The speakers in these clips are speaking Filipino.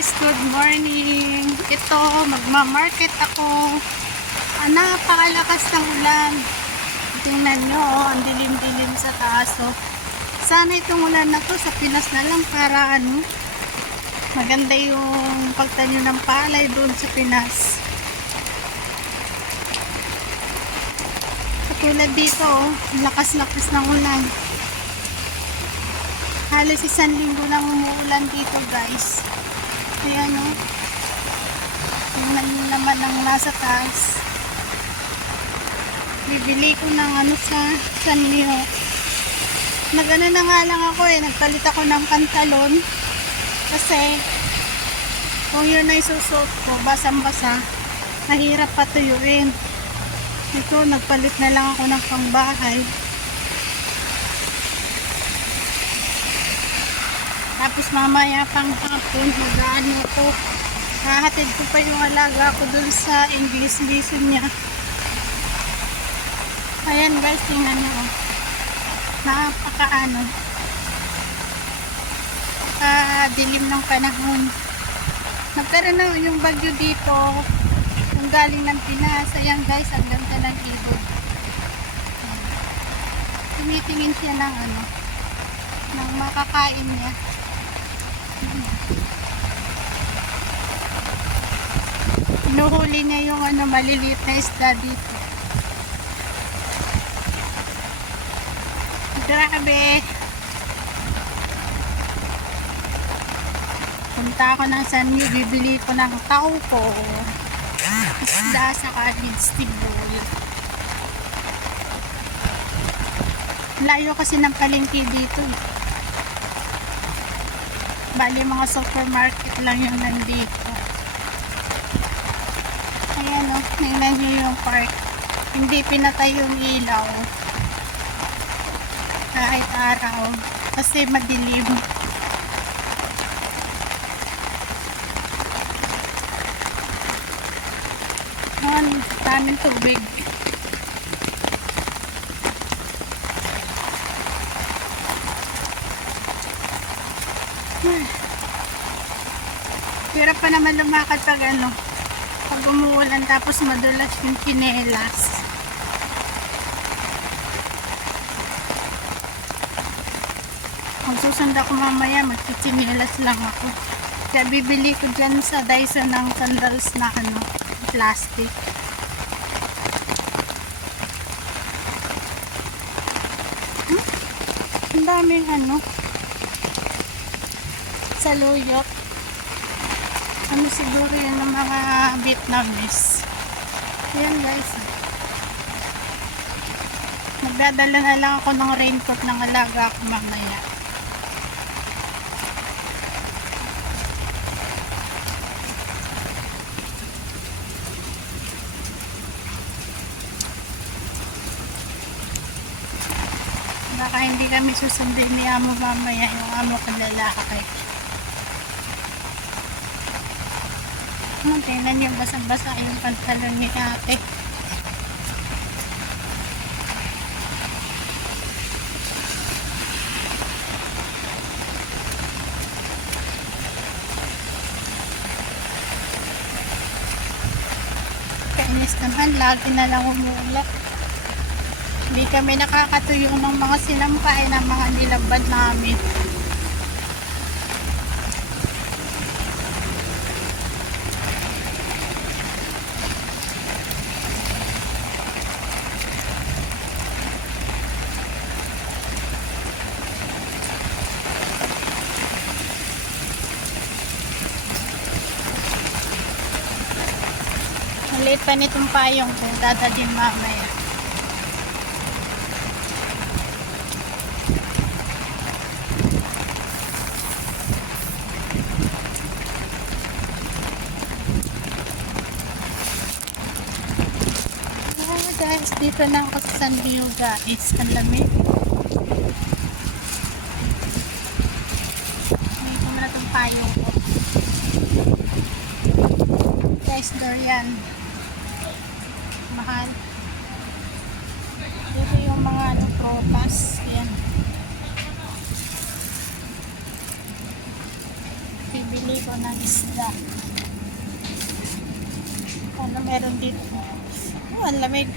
guys, good morning. Ito, magma-market ako. Ah, napakalakas ng ulan. Tingnan nyo, oh, ang dilim-dilim sa taas. Oh. Sana itong ulan na to sa Pinas na lang para ano, maganda yung pagtanyo ng palay doon sa Pinas. Katulad dito, oh, lakas-lakas ng ulan. Halos isang linggo nang umuulan dito guys. Ayan o. Tingnan nyo naman ang nasa taas. Bibili ko ng ano sa Sanyo. Nagano na nga lang ako eh. Nagpalit ako ng pantalon. Kasi kung yun ay susot ko, basang-basa, mahirap patuyuin. Ito, nagpalit na lang ako ng pangbahay. Tapos mamaya pang hapon, mag-ano ko. Hahatid ko pa yung alaga ko dun sa English lesson niya. Ayan guys, tingnan nyo. oh. Napaka-ano. Napaka-dilim ng panahon. Nagkaroon na yung bagyo dito. Yung galing ng Pinas. Ayan guys, ang ganda ng ibon. Tumitingin siya ng ano, ng makakain niya. Hinuhuli niya yung ano, maliliit na isda dito. Grabe. Punta ako ng Sanyo, bibili ko ng taupo. Isda sa vegetable. Layo kasi ng palengke dito. Bali mga supermarket lang yung nandito. Ayan o, tingnan nyo yung park. Hindi pinatay yung ilaw. Kahit araw. Kasi madilim. Ayan, daming tubig. Hirap pa naman lumakad pag ano, pag umuulan tapos madulas yung chinelas. Kung susund ako mamaya, magchichinelas lang ako. Kaya bibili ko dyan sa Dyson ng sandals na ano, plastic. Hmm? Ang daming ano, saluyot ano siguro yun ng mga Vietnamese? Yan guys. Magdadala na lang ako ng raincoat ng alaga ko mamaya hindi kami susundin ni amo mamaya yung amo lalaki Hmm, tingnan niyo basang-basa yung pantalon ni ate. Kainis naman, lagi na lang umuulap. Hindi kami nakakatuyo ng mga sinampay ng mga nilabad namin. Maliit pa nitong payong kung dadalhin mamaya. Guys, dito sa San Rio guys. Ang lamig. May na itong payong ko. Guys, durian. Mahal. Dito yung mga ano, propas. Yan. Bibili ko ng isda. Ano meron dito? Oh, ang lamig.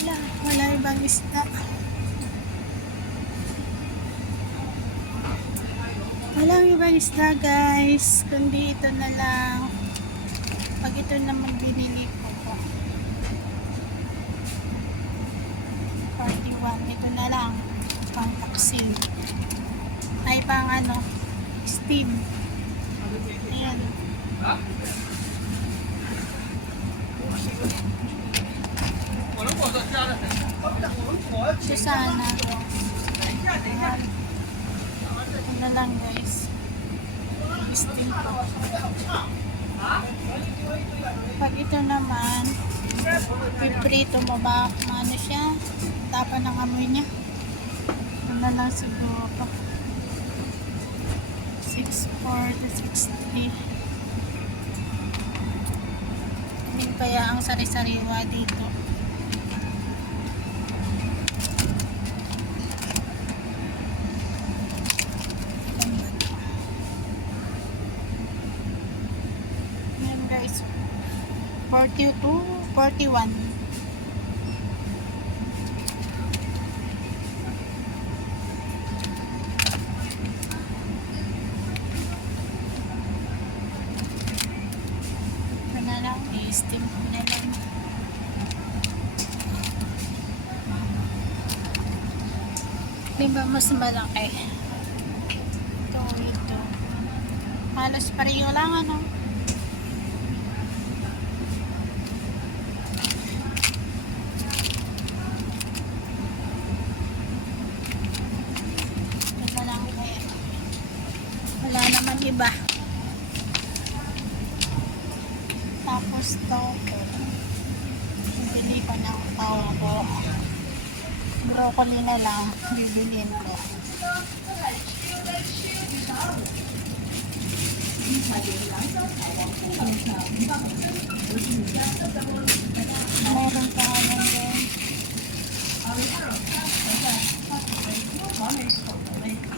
Wala, wala ibang isda. Walang ibang isda guys. Kundi ito na lang. Pag ito naman binili ko po. 41. Ito na lang. Pang taksil. Ay pang ano. Steam. Ayan. Ito sana. Ito na lang guys. Steam po. Pag ito naman, piprito mo ba? Ano siya? Tapa ng amoy niya. Ito na lang siguro. 6.4 to 6.3. Hindi kaya ang sari-sariwa dito. Yan guys. 42, 41. Ito na lang, i-steam ko na lang. Di ba mas malaki? Ito, ito. Halos pareho lang ano. Ito lang kaya. Wala naman iba. Tapos toko. Bibili ko ng toko. Broccoli na lang. Bibilin ko. Meron pa ako din.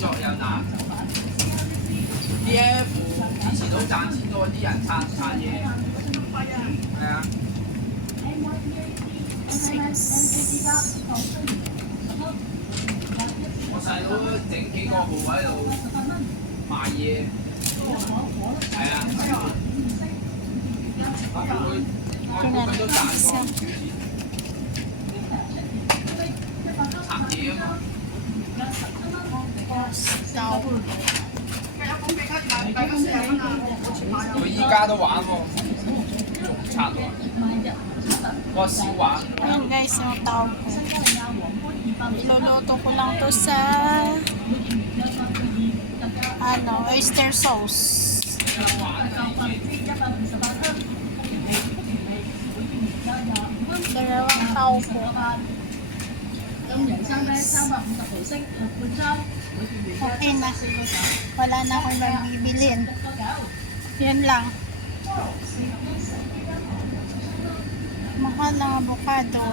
作有難。D F 以前都賺錢多啲人刷刷嘢，係啊。我細佬整幾個號喺度賣嘢，係啊。我叫佢，我叫佢都赚过拆嘢啊嘛。 佢依家都玩喎，仲唔拆喎？我少玩。 Ayan guys, yung tao ko. Iluluto ko lang to sa ano, oyster sauce. Dalawang tao ko. Okay na. Wala na akong mabibilin. Yan lang. Mahal ng avocado.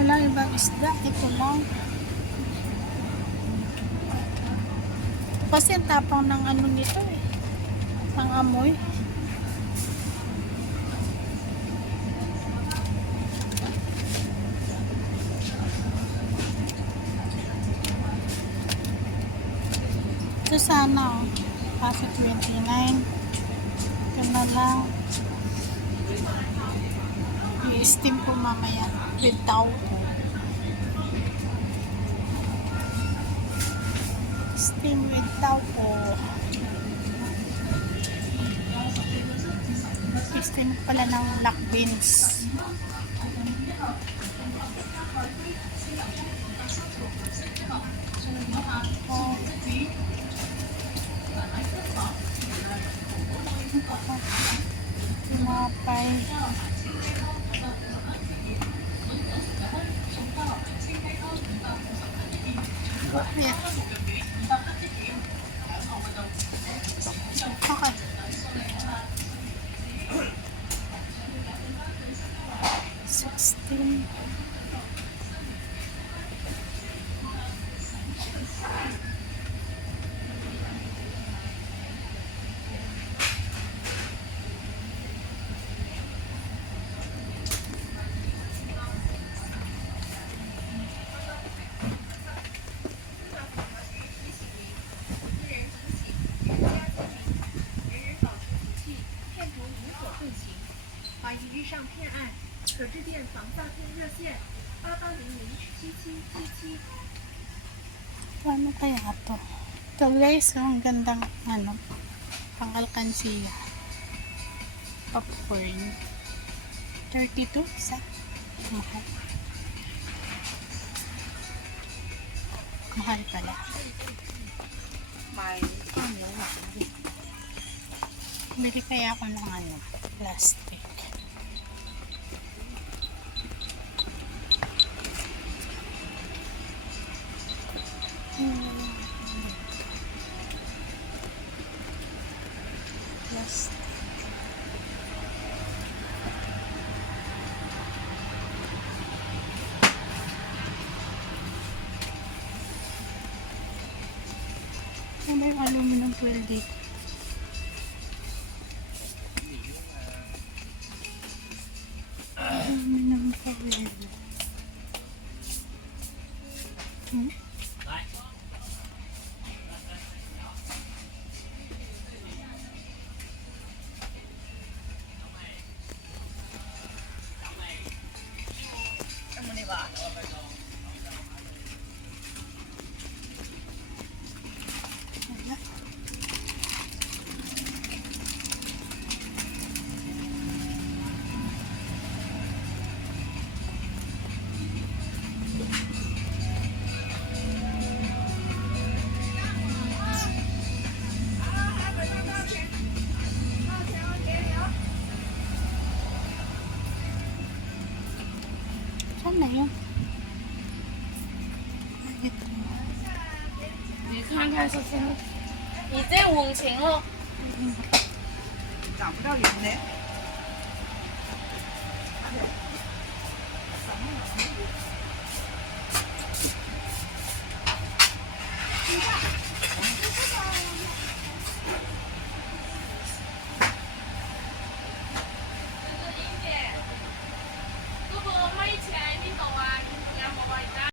Walang ibang isda. Ito lang. Kasi ang tapang ng ano nito eh. Ang amoy. Ito sana oh. Kaso 29. Ito na lang. I-steam ko mamaya with tao ko. Cream with taupo. Steam pala ng black beans. Tinapay. Yeah. 上骗案，可致电防诈骗热线八八零零七七七七。 Paano kaya to? Ito guys, oh, ang gandang ano, pang alkansiya. Popcorn. 32 sa mahal. Mahal pala. 买放牛奶。 Bili kaya ako ng ano, plastic. Plastic. Ano yung aluminum foil dito? Aluminum foil. Hmm? 맛있어요. 이제 웅칭어. 나무라고 있네. 진짜.